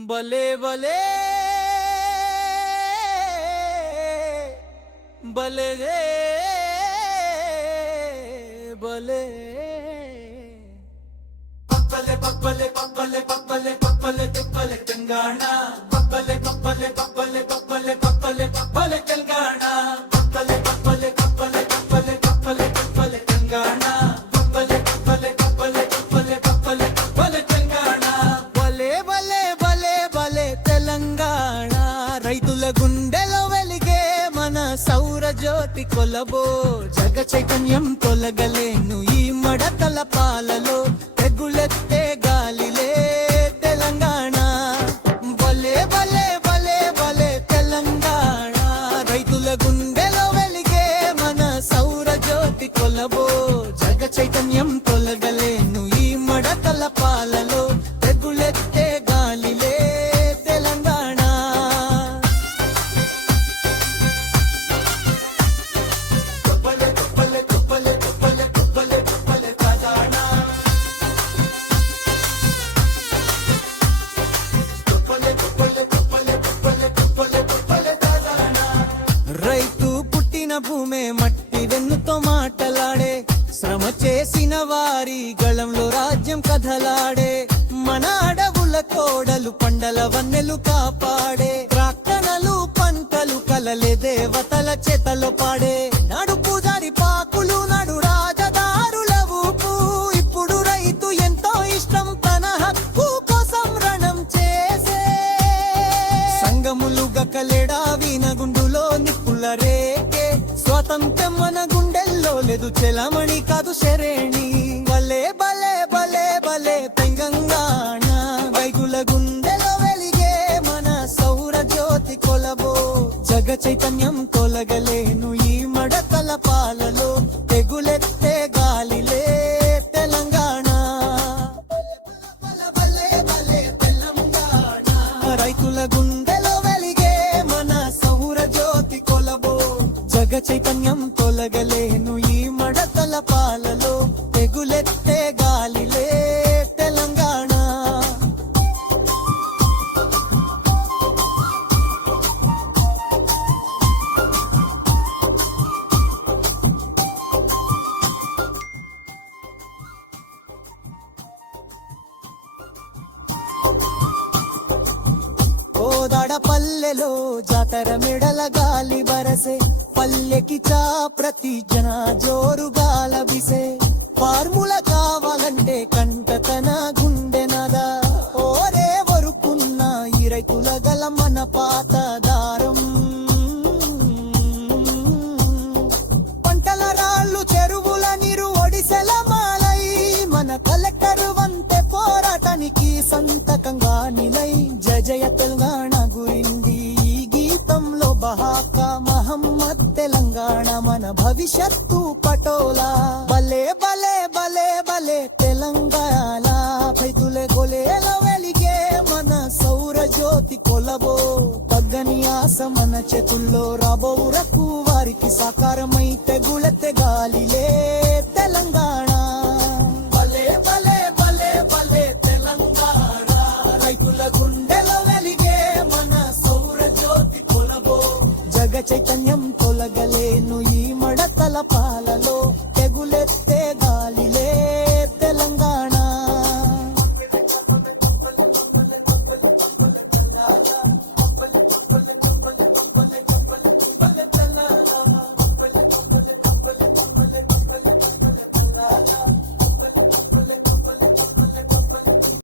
భలే భలే భలే భలే పప్పలే పప్పలే పప్పలే పప్పలే పప్పలే పప్పలే తెలంగాణ పప్పలే పప్పలే పప్పలే పప్పలే పప్పలే పప్పలే తెలంగాణ పప్పలే పప్పలే పప్పలే పప్పలే పప్పలే పప్పలే తెలంగాణ పప్పలే పప్పలే పప్పలే పప్పలే పప్పలే పప్పలే తెలంగాణ భలే భలే భలే భలే తెలంగాణ రైతుల గుండెలో వెలిగే మన సౌర జ్యోతి కొలబో జగ చైతన్యం తొలగలేను ఈ మడతల పాలలో తెగులెత్తే గాలిలే తెలంగాణ భలే భలే భలే భలే తెలంగాణ రైతుల గుండెలో వెలిగే మన సౌర జ్యోతి కొలబో జగ చైతన్యం తొలగలేను ఈ మడతల పాలలో తెగులెత్తే గాలిలే తెలంగాణ కొప్పలే కొప్పలే కొప్పలే కొప్పలే కొప్పలే కొప్పలే తెలంగాణ కొప్పలే కొప్పలే కొప్పలే కొప్పలే కొప్పలే కొప్పలే తెలంగాణ రైతు పుట్టిన భూమే మట్టి వెన్నుతో మాటలాడే శ్రమ చేసిన వారి గళంలో రాజ్యం కథలాడే మన అడవుల కోడలు పండల వన్నెలు కాపాడే ప్రార్థనలు పంటలు కలలే దేవతల చేతలో పాడే నాడు పూజారి పాకులు నడు రాజదారుల ఊపు ఇప్పుడు రైతు ఎంతో ఇష్టం తన హక్కు కోసం రణం చేసే సంగములు గకలేడా వీనగుండులో నిప్పుల రేకే స్వాతంత్ర్యం మన గుండెల్లో లేదు చెలమణి కాదు శరేణి భలే భలే భలే భలే తెలంగాణ రైతుల గుండెలో వెలిగే మన సౌర జ్యోతి కొలబో జగ చైతన్యం తొలగలేను ఈ మడతల పాలలో తెగులెత్తే గాలిలే తెలంగాణ భలే భలే తెలంగాణ రైతుల గుండెలో వెలిగే మన సౌర జ్యోతి కొలబో జగ చైతన్యం తొలగలేను ఈ మడతల పాలలో తెగులెత్తే గాలిలే తెలంగాణ కోదాడ పల్లెలో జాతర మెడల గాలి బరసే పల్లెకి చా ప్రతి జన జోరుగాల బిసే ఫార్ముల కావాలంటే కంట తన గుండె నదా ఓరే వరుకున్న ఈ రైతుల గల మన పాత దారం పంటల రాళ్ళు చెరువుల నీరు ఒడిసెల మాలై మన కలెక్టర్ వంతే పోరాటానికి సంతకంగా నిలై జయ తెలంగాణ గురింది ఈ గీతంలో బహాక మహమ్మద్ తెలంగాణ మన భవిష్యత్తు పటోలా భలే భలే భలే భలే తెలంగాణ రైతులే గొలేల వెలిగే మన సౌర జ్యోతి కొలబో తగ్గని ఆశ మన చేతుల్లో రాబోవురకు వారికి సాకారం